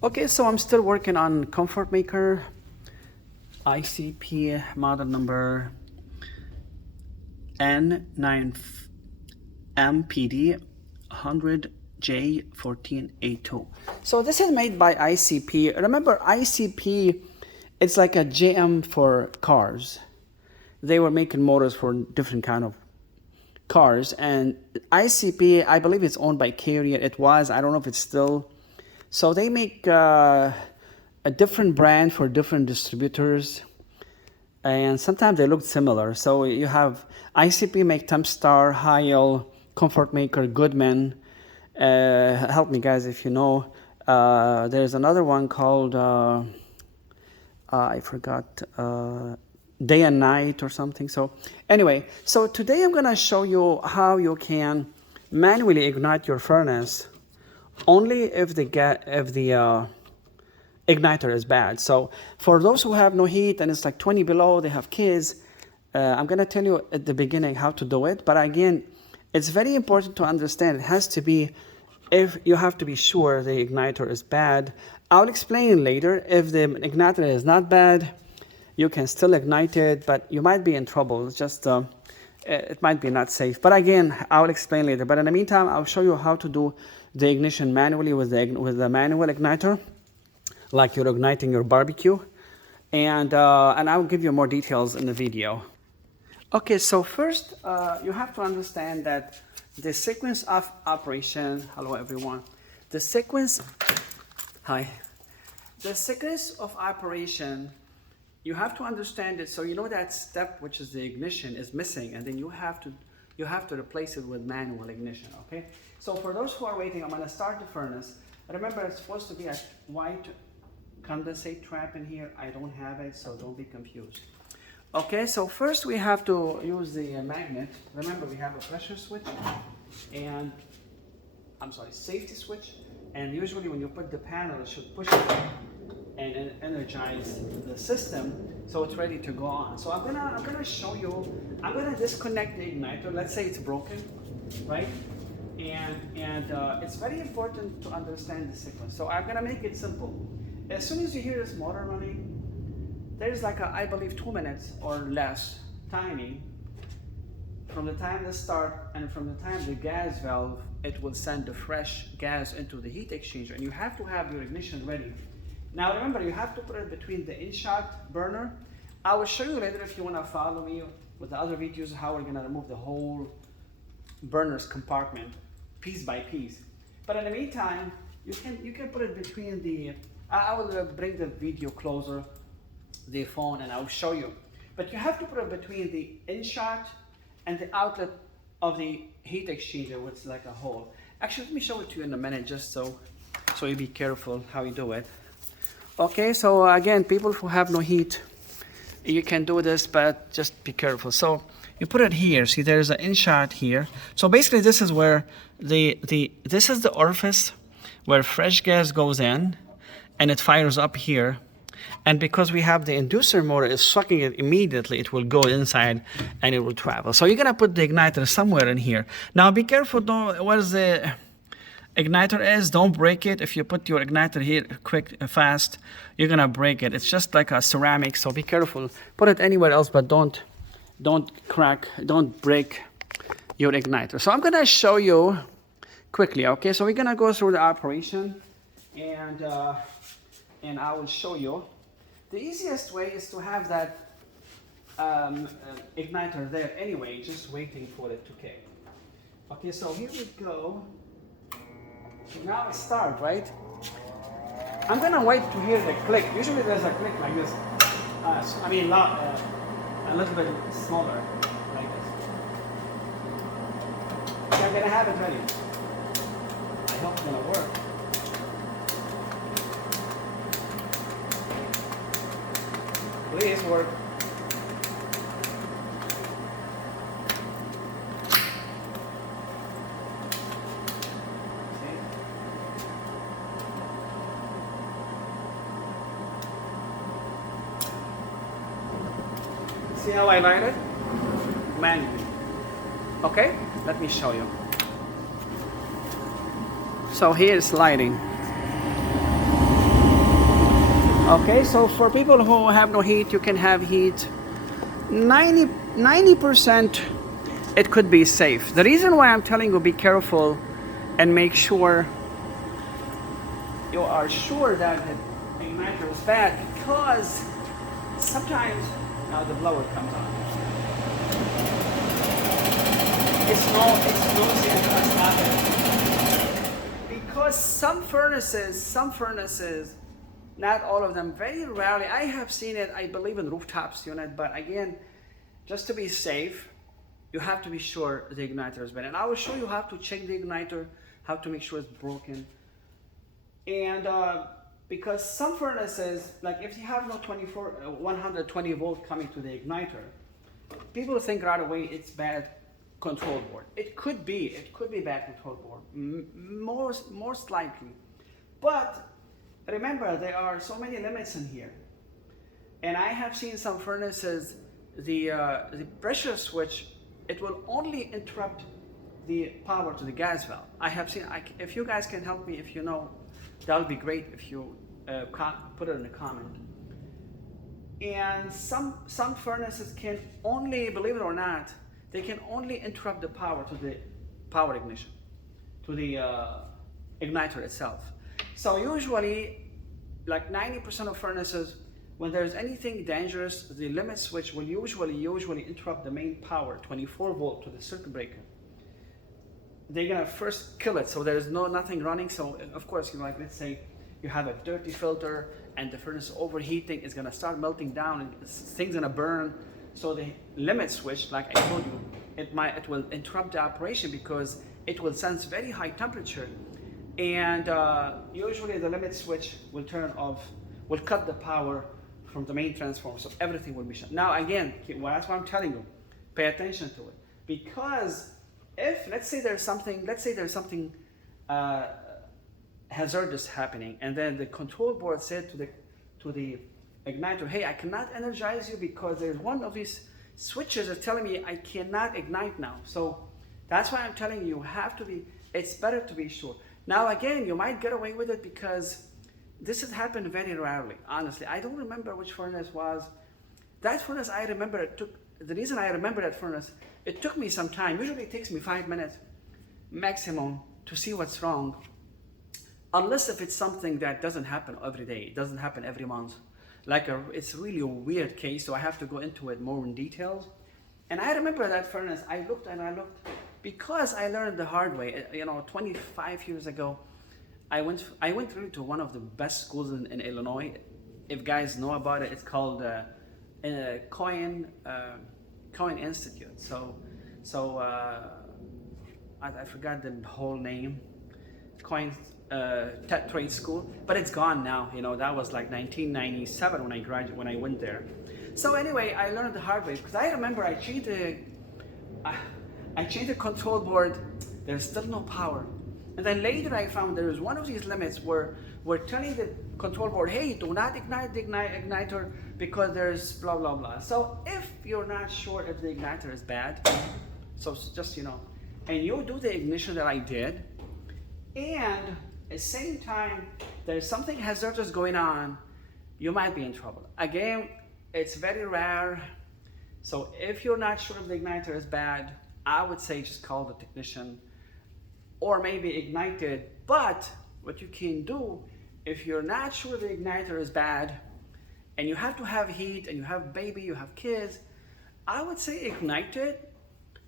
Okay, so I'm still working on Comfortmaker ICP model number N9MPD100J14A2. So this is made by ICP. Remember, ICP, it's like a GM for cars. They were making motors for different kind of cars, and ICP, I believe it's owned by Carrier. It was, I don't know if it's still. So they make a different brand for different distributors, and sometimes they look similar. So you have ICP make Tempstar, Heil, Comfortmaker, Goodman. Help me guys if you know. There's another one called I forgot, Day and Night or something. So anyway, so today I'm gonna show you how you can manually ignite your furnace only if the igniter is bad. So for those who have no heat and it's like 20 below, they have kids, I'm gonna tell you at the beginning how to do it. But again, it's very important to understand it has to be, if you have to be sure the igniter is bad. I'll explain later. If the igniter is not bad, you can still ignite it, but you might be in trouble. It's just it might be not safe. But again, I'll explain later. But in the meantime, I'll show you how to do the ignition manually with the manual igniter, like you're igniting your barbecue, and I'll give you more details in the video. Okay, so first you have to understand that the sequence of operation. Hello everyone. The sequence of operation, you have to understand it. So you know that step, which is the ignition, is missing, and then you have to replace it with manual ignition. Okay, so for those who are waiting, I'm going to start the furnace. Remember, it's supposed to be a white condensate trap in here. I don't have it, so don't be confused. Okay, so first we have to use the magnet. Remember, we have a pressure switch and safety switch, and usually when you put the panel, it should push it and energize the system so it's ready to go on. So I'm gonna show you. I'm gonna disconnect the igniter. Let's say it's broken, right? And it's very important to understand the sequence. So I'm gonna make it simple. As soon as you hear this motor running, there's like I believe 2 minutes or less timing from the time they start and from the time the gas valve, it will send the fresh gas into the heat exchanger, and you have to have your ignition ready. Now remember, you have to put it between the in-shot burner. I will show you later, if you want to follow me with the other videos, how we're going to remove the whole burner's compartment piece by piece. But in the meantime, you can put it between the, I will bring the video closer, the phone, and I'll show you. But you have to put it between the in-shot and the outlet of the heat exchanger, which is like a hole. Actually, let me show it to you in a minute, just so you be careful how you do it. Okay, so again, people who have no heat, you can do this, but just be careful. So you put it here. See, there's an in-shot here. So basically, this is where this is the orifice where fresh gas goes in, and it fires up here. And because we have the inducer motor is sucking it immediately, it will go inside and it will travel. So you're gonna put the igniter somewhere in here. Now be careful, where the igniter is, don't break it. If you put your igniter here quick and fast, you're gonna break it. It's just like a ceramic, so be careful. Put it anywhere else, but don't break your igniter. So I'm gonna show you quickly, okay? So we're gonna go through the operation, and I will show you. The easiest way is to have that igniter there anyway, just waiting for it to kick. Okay, so here we go. Now it starts, right? I'm gonna wait to hear the click. Usually there's a click like this. A little bit smaller, like this. Okay, I'm gonna have it ready. I hope it's gonna work. Please work. See how I light it? Manually. Okay, let me show you. So here's lighting. Okay, so for people who have no heat, you can have heat. 90% it could be safe. The reason why I'm telling you be careful and make sure you are sure that the igniter is bad, because sometimes the blower comes on. It's noisy and it's not it. Because some furnaces, not all of them, very rarely, I have seen it, I believe in rooftops unit, but again, just to be safe, you have to be sure the igniter is bad. And I will show you how to check the igniter, how to make sure it's broken. And because some furnaces, like if you have no 120 volt coming to the igniter, people think right away it's bad control board. It could be bad control board, most likely. But remember, there are so many limits in here. And I have seen some furnaces, the pressure switch, it will only interrupt the power to the gas valve. I have seen, if you guys can help me, if you know, that would be great if you put it in the comment. And some furnaces can only, believe it or not, they can only interrupt the power to the power ignition, to the igniter itself. So usually, like 90% of furnaces, when there's anything dangerous, the limit switch will usually interrupt the main power, 24 volt, to the circuit breaker. They're gonna first kill it, so there's nothing running. So of course, you know, like let's say you have a dirty filter and the furnace is overheating, it's gonna start melting down and things gonna burn. So the limit switch, like I told you, it will interrupt the operation because it will sense very high temperature, and usually the limit switch will turn off, will cut the power from the main transformer, so everything will be shut. Now again, that's what I'm telling you, pay attention to it, because if let's say there's something hazardous happening, and then the control board said to the igniter, hey, I cannot energize you because there's one of these switches that's telling me I cannot ignite now. So that's why I'm telling you, it's better to be sure. Now again, you might get away with it because this has happened very rarely, honestly. I don't remember which furnace was. That furnace, I remember the reason I remember that furnace, it took me some time. Usually it takes me 5 minutes maximum to see what's wrong. Unless if it's something that doesn't happen every day, it doesn't happen every month. It's really a weird case, so I have to go into it more in details. And I remember that furnace, I looked, because I learned the hard way. 25 years ago, I went really to one of the best schools in Illinois. If guys know about it, it's called Coin Institute. So I forgot the whole name. Coin Trade School, but it's gone now. That was like 1997 when I went there. So anyway, I learned the hard way because I remember I changed the control board. There's still no power. And then later I found there was one of these limits where we're telling the control board, hey, do not ignite the igniter because there's blah, blah, blah. So if you're not sure if the igniter is bad, so just, and you do the ignition that I did, and at the same time, there's something hazardous going on, you might be in trouble. Again, it's very rare. So if you're not sure if the igniter is bad, I would say just call the technician, or maybe ignite it. But what you can do, if you're not sure the igniter is bad, and you have to have heat, and you have baby, you have kids, I would say ignite it,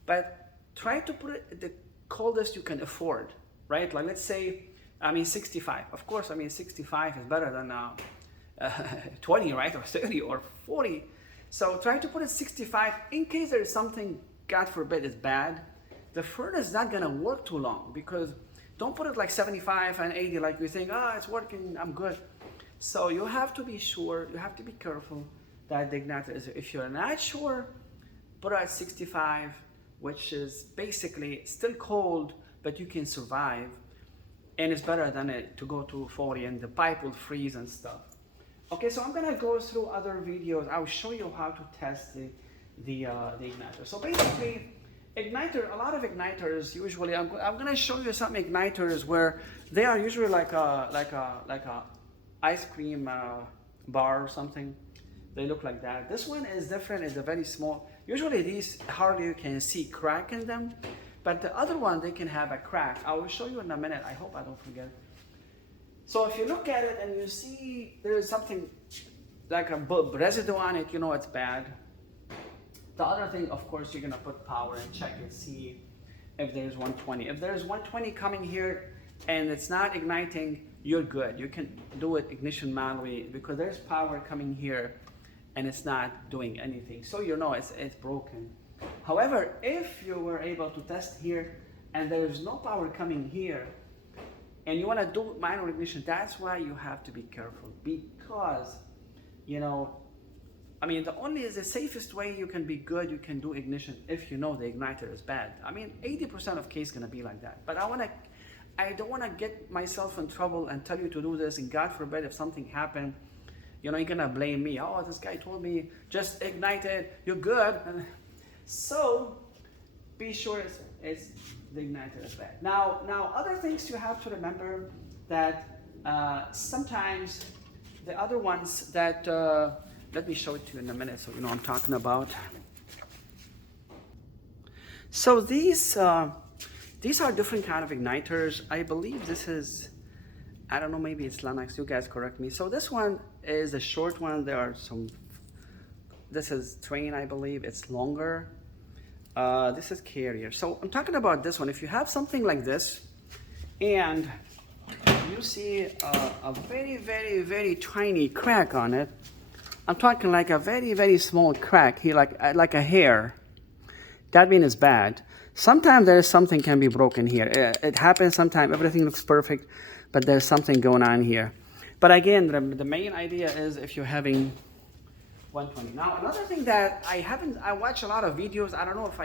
but try to put it at the coldest you can afford, right? Like let's say, 65. Of course, 65 is better than 20, right? Or 30 or 40. So try to put it 65 in case there is something, God forbid, is bad. The furnace is not gonna work too long, because don't put it like 75 and 80 like you think, it's working, I'm good. So you have to be sure, you have to be careful that the igniter is, if you're not sure, put it at 65, which is basically still cold, but you can survive. And it's better than it to go to 40 and the pipe will freeze and stuff. Okay, so I'm gonna go through other videos. I'll show you how to test the igniter. So basically, igniter, a lot of igniters usually, I'm gonna show you some igniters where they are usually like a ice cream bar or something. They look like that. This one is different. It's a very small. Usually these hardly you can see crack in them, but the other one they can have a crack. I will show you in a minute. I hope I don't forget. So if you look at it and you see there is something like a residue on it, you know it's bad. The other thing, of course, you're gonna put power and check and see if there's 120. If there's 120 coming here and it's not igniting, you're good. You can do it ignition manually because there's power coming here and it's not doing anything. So you know it's broken. However, if you were able to test here and there's no power coming here and you want to do manual ignition, that's why you have to be careful, because you know, I mean, the safest way you can be good, you can do ignition if you know the igniter is bad. I mean, 80% of case gonna be like that. But I don't wanna get myself in trouble and tell you to do this, and God forbid if something happened, you know, you're gonna blame me. Oh, this guy told me just ignite it, you're good. So be sure it's the igniter is bad. Now other things you have to remember that sometimes the other ones that let me show it to you in a minute so you know what I'm talking about. So these are different kind of igniters. I believe this is, I don't know, maybe it's Lennox, you guys correct me. So this one is a short one. There are some, this is Train, I believe, it's longer. This is Carrier. So I'm talking about this one. If you have something like this and you see a very, very, very tiny crack on it, I'm talking like a very, very small crack here, like a hair. That means it's bad. Sometimes there is something can be broken here. It happens sometimes. Everything looks perfect, but there's something going on here. But again, the main idea is if you're having 120. Now, another thing that I watch a lot of videos. I don't know if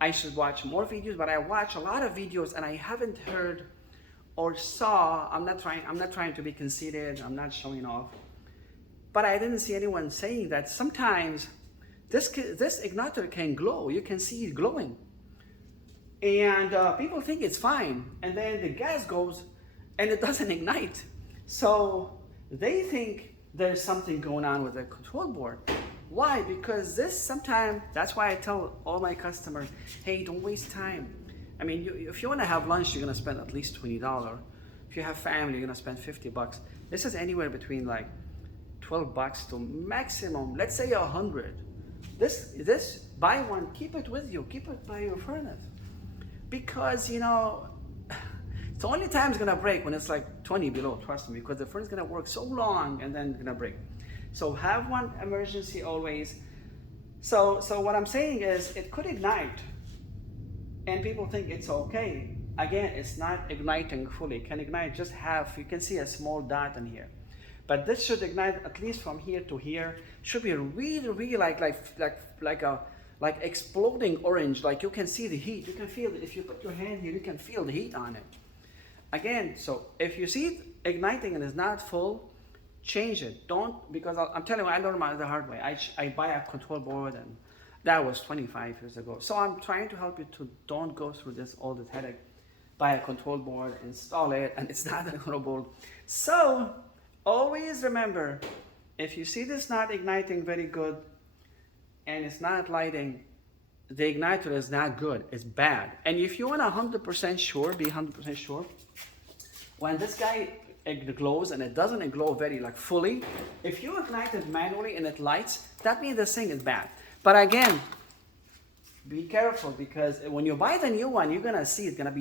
I should watch more videos, but I watch a lot of videos and I haven't heard or saw. I'm not trying to be conceited. I'm not showing off. But I didn't see anyone saying that sometimes this igniter can glow. You can see it glowing. And people think it's fine. And then the gas goes and it doesn't ignite. So they think there's something going on with the control board. Why? Because this sometimes, that's why I tell all my customers, hey, don't waste time. I mean, if you want to have lunch, you're going to spend at least $20. If you have family, you're going to spend $50. This is anywhere between like $12 to maximum, let's say 100. This buy one, keep it with you, keep it by your furnace, because you know it's the only time it's gonna break when it's like 20 below. Trust me, because the furnace is gonna work so long and then it's gonna break. So have one emergency always. So what I'm saying is it could ignite, and people think it's okay. Again, it's not igniting fully. It can ignite just half. You can see a small dot in here. But this should ignite at least from here to here. Should be really, really like exploding orange. Like you can see the heat. You can feel it. If you put your hand here, you can feel the heat on it. Again, so if you see it igniting and it's not full, change it. Don't, because I'm telling you, I learned the hard way. I buy a control board, and that was 25 years ago. So I'm trying to help you to don't go through all this headache. Buy a control board, install it, and it's not a control board. So always remember, if you see this not igniting very good and it's not lighting, the igniter is not good, it's bad. And if you want 100% sure, be 100% sure, when this guy glows and it doesn't glow very like fully, if you ignite it manually and it lights, that means this thing is bad. But again, be careful, because when you buy the new one, you're gonna see it's gonna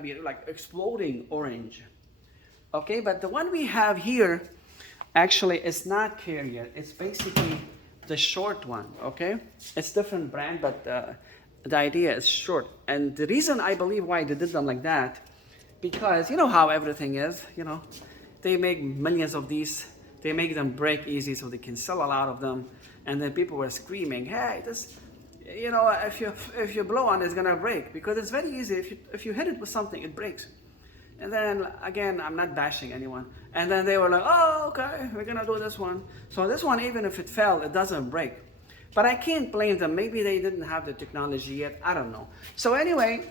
be like exploding orange. Okay, but the one we have here, actually, it's not Carrier. It's basically the short one, okay? It's different brand, but the idea is short. And the reason I believe why they did them like that, because you know how everything is, you know? They make millions of these. They make them break easy so they can sell a lot of them. And then people were screaming, hey, this, you know, if you blow on it, it's gonna break. Because it's very easy. If you hit it with something, it breaks. And then again, I'm not bashing anyone. And then they were like, oh, okay, we're gonna do this one. So this one, even if it fell, it doesn't break. But I can't blame them. Maybe they didn't have the technology yet. I don't know. So anyway,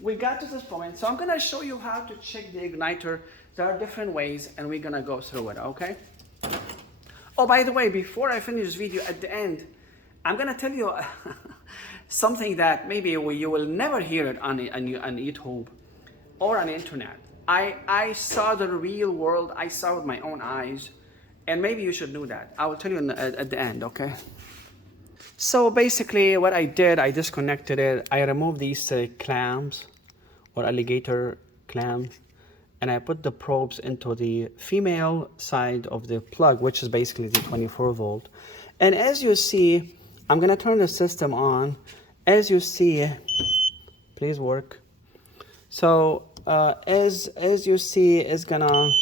we got to this point. So I'm gonna show you how to check the igniter. There are different ways, and we're gonna go through it, okay? Oh, by the way, before I finish this video, at the end, I'm gonna tell you something that maybe you will never hear it on YouTube or on the internet. I saw the real world, I saw with my own eyes, and maybe you should know that. I will tell you at the end, okay? So basically what I did, I disconnected it. I removed these clamps or alligator clamps, and I put the probes into the female side of the plug, which is basically the 24 volt. And as you see, I'm gonna turn the system on. As you see, please work. So as you see, it's gonna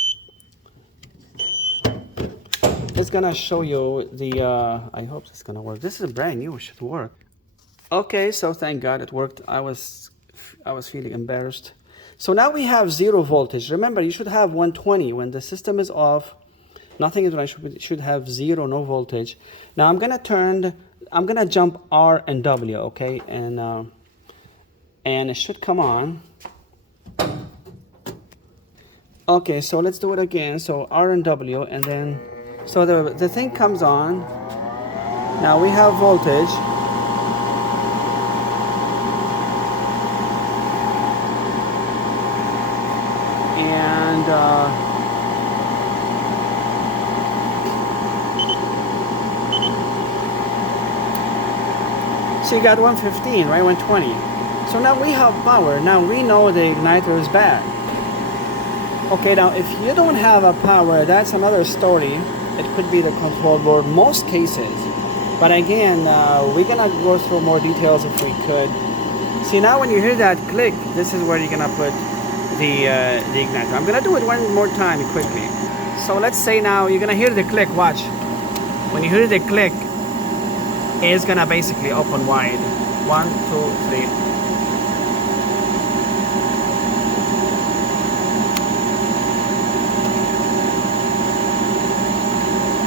show you the, I hope it's gonna work. This is brand new, it should work. Okay, so thank God it worked. I was feeling embarrassed. So now we have 0 voltage. Remember, you should have 120 when the system is off. Nothing is running. Should have 0, no voltage. Now I'm gonna jump R and W, okay, and it should come on. Okay, so let's do it again. So R and W, and then so the thing comes on. Now we have voltage. And so you got 115, right? 120. So now we have power. Now we know the igniter is bad. Okay, now if you don't have a power, that's another story. It could be the control board, most cases. But again, we're gonna go through more details if we could. See, now when you hear that click, this is where you're gonna put the igniter. I'm gonna do it one more time quickly. So let's say now you're gonna hear the click. Watch. When you hear the click, it's gonna basically open wide. 1, 2, 3.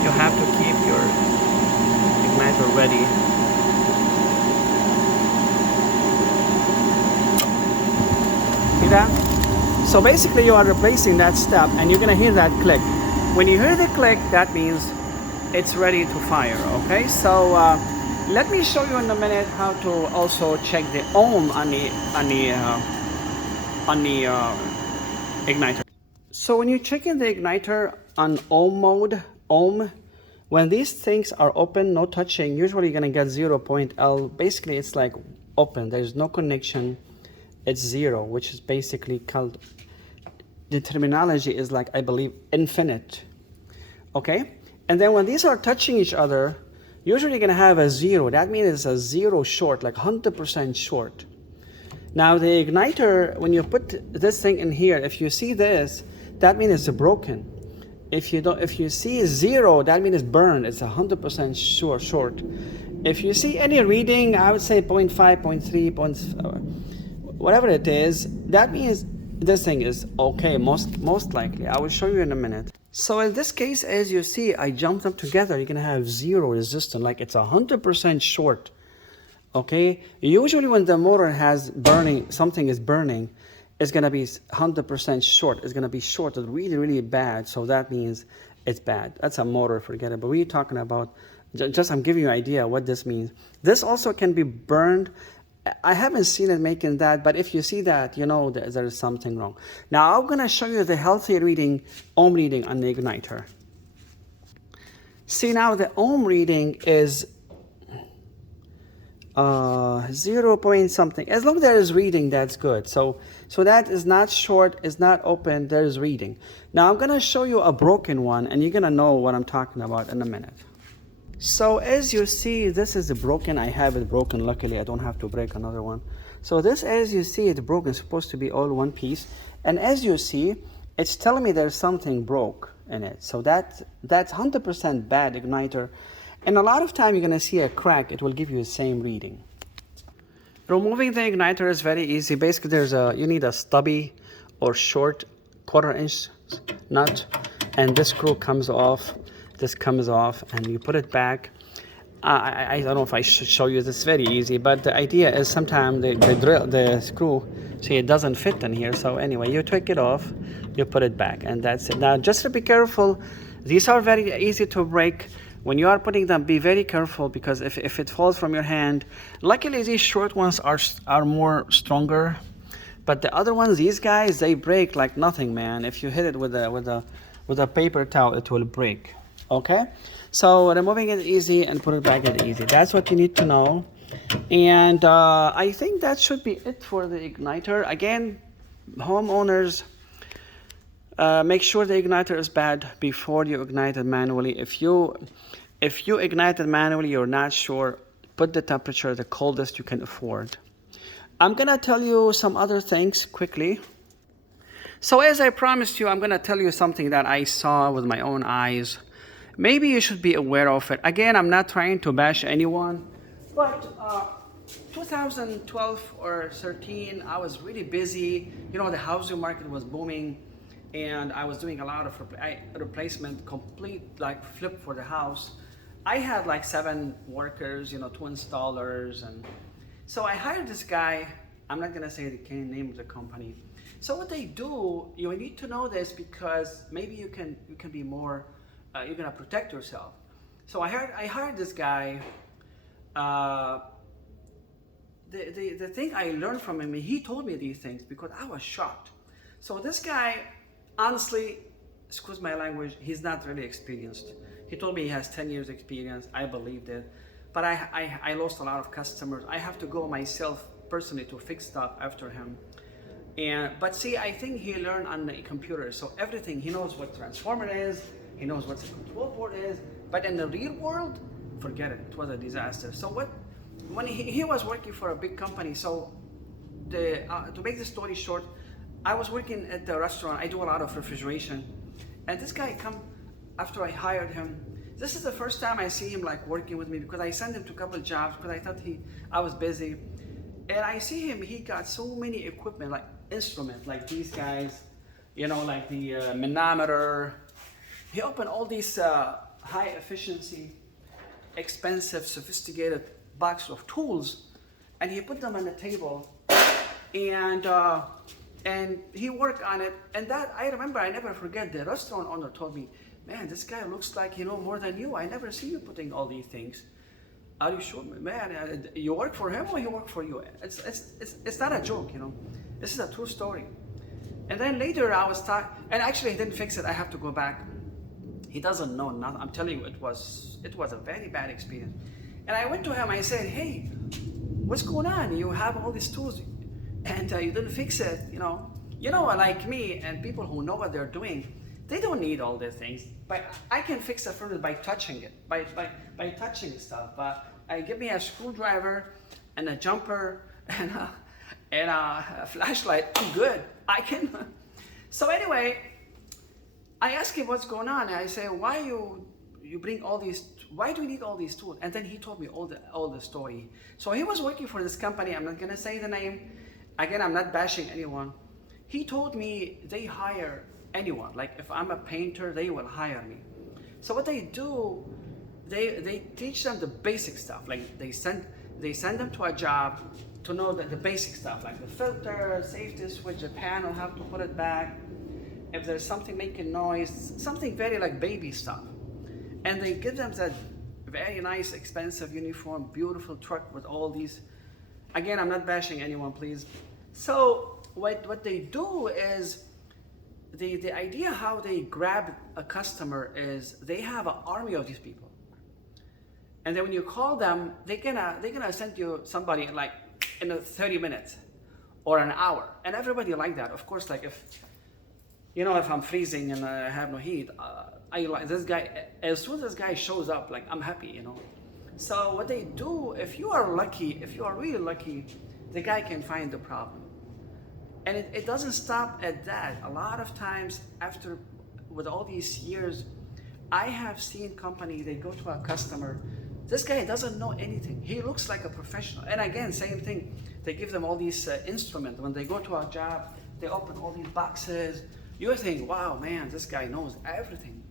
You have to keep your igniter ready. See that? So basically you are replacing that step, and you're gonna hear that click. When you hear the click, that means it's ready to fire, okay? So let me show you in a minute how to also check the ohm on the igniter. So when you're checking the igniter on ohm mode, when these things are open, no touching, usually you're gonna get 0.L. Basically it's like open, there's no connection, it's 0, which is basically called, the terminology is like, I believe, infinite, okay? And then when these are touching each other, usually you're gonna have a 0. That means it's a 0 short, like 100% short. Now the igniter, when you put this thing in here, if you see this, that means it's broken. If you see 0, that means it's burned. It's 100% short. If you see any reading, I would say 0.5, 0.3, whatever it is, that means this thing is okay, most likely. I will show you in a minute. So in this case, as you see, I jumped them together. You're gonna have 0 resistance, like it's 100% short. Okay, usually when the motor has burning, something is burning, it's gonna be 100% short. It's gonna be short, it's really bad. So that means it's bad. That's a motor, forget it. But we're talking about, just I'm giving you an idea what this means. This also can be burned. I haven't seen it making that, but if you see that, you know that there is something wrong. Now I'm gonna show you the healthy reading, ohm reading on the igniter. See, now the ohm reading is 0 point something. As long as there is reading, that's good. So that is not short, it's not open, there is reading. Now I'm gonna show you a broken one, and you're gonna know what I'm talking about in a minute. So as you see, this is broken. I have it broken. Luckily, I don't have to break another one. So this, as you see, it's broken. It's supposed to be all one piece. And as you see, it's telling me there's something broke in it. So that's 100% bad igniter. And a lot of time you're gonna see a crack. It will give you the same reading. Removing the igniter is very easy. Basically, you need a stubby or short 1/4 inch nut, and this screw comes off. This comes off, and you put it back. I don't know if I should show you this. Very easy, but the idea is sometimes the screw, see, it doesn't fit in here. So anyway, you take it off, you put it back, and that's it. Now just to be careful, these are very easy to break. When you are putting them, be very careful, because if it falls from your hand, luckily these short ones are more stronger, but the other ones, these guys, they break like nothing, man. If you hit it with a paper towel, it will break. Okay, so removing it easy and put it back is easy. That's what you need to know. And I think that should be it for the igniter. Again, homeowners, make sure the igniter is bad before you ignite it manually. If you ignite it manually, you're not sure, put the temperature the coldest you can afford. I'm gonna tell you some other things quickly. So as I promised you, I'm gonna tell you something that I saw with my own eyes. Maybe you should be aware of it. Again, I'm not trying to bash anyone, but 2012 or 13, I was really busy. You know, the housing market was booming, and I was doing a lot of replacement, complete like flip for the house. I had like 7 workers, you know, 2 installers, and so I hired this guy. I'm not gonna say the name of the company. So what they do, you need to know this, because maybe you can be more, you're gonna protect yourself. So I hired this guy. The thing I learned from him, he told me these things because I was shocked. So this guy, honestly, excuse my language, he's not really experienced. He told me he has 10 years experience. I believed it, but I lost a lot of customers. I have to go myself personally to fix stuff after him. But see, I think he learned on the computer, so everything, he knows what transformer is, he knows what the control board is, but in the real world, forget it. It was a disaster. So when he was working for a big company, so to make the story short, I was working at the restaurant. I do a lot of refrigeration, and this guy come after I hired him. This is the first time I see him like working with me, because I sent him to a couple of jobs because I thought I was busy, and I see him. He got so many equipment, like instruments, like these guys, you know, like the manometer. He opened all these high efficiency, expensive, sophisticated box of tools, and he put them on the table, and he worked on it. And that, I remember, I never forget, the restaurant owner told me, man, this guy looks like you know more than you. I never see you putting all these things. Are you sure, man? You work for him or he work for you? It's not a joke, you know. This is a true story. And then later I was talking, and actually he didn't fix it. I have to go back. He doesn't know nothing. I'm telling you, it was a very bad experience. And I went to him. I said, hey, what's going on? You have all these tools, and you didn't fix it. You know, like me and people who know what they're doing, they don't need all these things. But I can fix a furnace by touching it, by touching stuff. But give me a screwdriver and a jumper and a flashlight. I'm good. I can. So anyway, I asked him what's going on. And I say, why you bring all these? Why do you need all these tools? And then he told me all the story. So he was working for this company. I'm not gonna say the name. Again, I'm not bashing anyone. He told me they hire anyone. Like if I'm a painter, they will hire me. So what they do, they teach them the basic stuff. Like they send them to a job to know the basic stuff, like the filter, safety switch, the panel, how to put it back. If there's something making noise, something very like baby stuff. And they give them that very nice, expensive uniform, beautiful truck with all these. Again, I'm not bashing anyone, please. So what they do is, the idea how they grab a customer is they have an army of these people. And then when you call them, they're gonna send you somebody like in 30 minutes or an hour. And everybody like that. Of course, like if I'm freezing and I have no heat, I like this guy. As soon as this guy shows up, like I'm happy, you know. So what they do, if you are really lucky, the guy can find the problem. And it doesn't stop at that. A lot of times with all these years, I have seen companies, they go to a customer, this guy doesn't know anything. He looks like a professional. And again, same thing. They give them all these instruments. When they go to a job, they open all these boxes. You think, wow, man, this guy knows everything.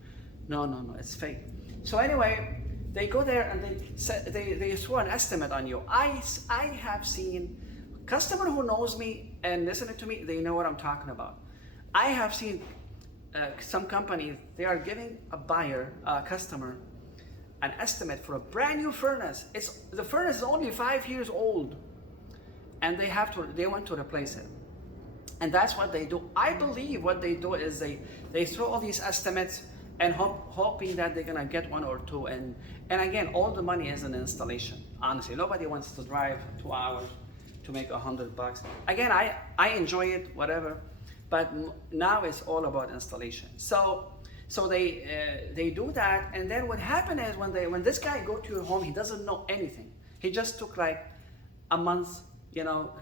No, it's fake. So anyway, they go there and they throw an estimate on you. I have seen customer who knows me and listening to me, they know what I'm talking about. I have seen some companies, they are giving a buyer, a customer, an estimate for a brand new furnace. The furnace is only 5 years old, and they want to replace it. And that's what they do. I believe what they do is they throw all these estimates and hoping that they're gonna get one or two. And again, all the money is in installation. Honestly, nobody wants to drive 2 hours to make $100. Again, I enjoy it, whatever, but now it's all about installation. So they do that, and then what happened is when this guy go to your home, he doesn't know anything. He just took like a month,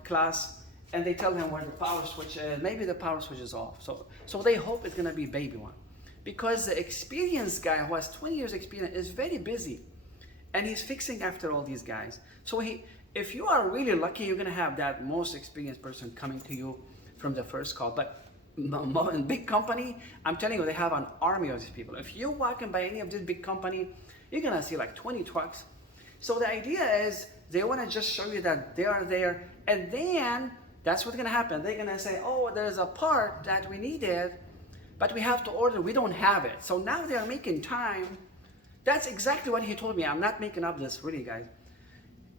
class, and they tell him where the power switch is. Maybe the power switch is off. So they hope it's gonna be baby one, because the experienced guy who has 20 years experience is very busy, and he's fixing after all these guys. So if you are really lucky, you're gonna have that most experienced person coming to you from the first call. But in big company, I'm telling you, they have an army of these people. If you walk in by any of this big company, you're gonna see like 20 trucks. So the idea is they wanna just show you that they are there, and then that's what's gonna happen. They're gonna say, oh, there's a part that we needed, but we have to order, we don't have it. So now they're making time. That's exactly what he told me. I'm not making up this, really, guys.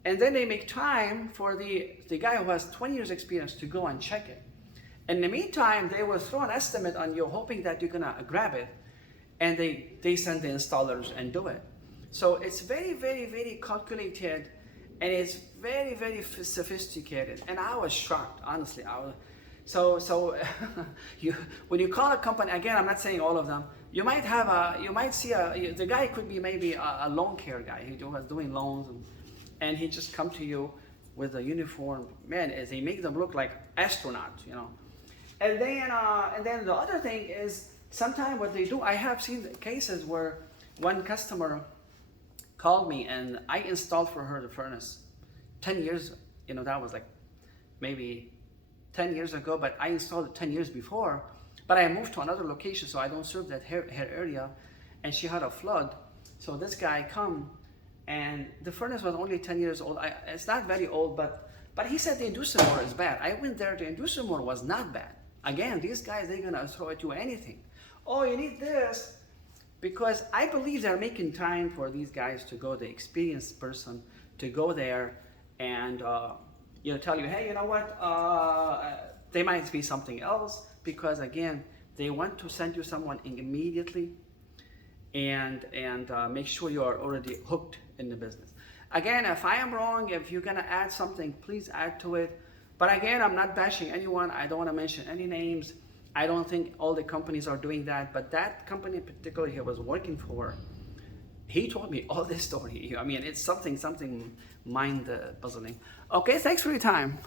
And then they make time for the guy who has 20 years experience to go and check it. In the meantime, they will throw an estimate on you, hoping that you're gonna grab it, and they send the installers and do it. So it's very, very, very calculated, and it's very, very sophisticated. And I was shocked, honestly. When you call a company, again, I'm not saying all of them, you might see the guy could be maybe a loan care guy. He was doing loans, and he just come to you with a uniform. Man, as they make them look like astronauts, And then the other thing is, sometimes what they do, I have seen cases where one customer called me and I installed for her the furnace 10 years, that was like maybe 10 years ago, but I installed it 10 years before, but I moved to another location, so I don't serve that her area, and she had a flood. So this guy come, and the furnace was only 10 years old. It's not very old, but he said the inducer motor is bad. I went there, the inducer motor was not bad. Again, these guys, they're gonna throw at you anything. Oh, you need this, because I believe they're making time for these guys to go, the experienced person, to go there and tell you, hey, you know what, they might be something else, because again, they want to send you someone immediately and make sure you are already hooked in the business. Again, if I am wrong, if you're gonna add something, please add to it. But again, I'm not bashing anyone. I don't want to mention any names. I don't think all the companies are doing that, but that company in particular he was working for, he told me all this story. I mean, it's something mind puzzling. Okay, thanks for your time.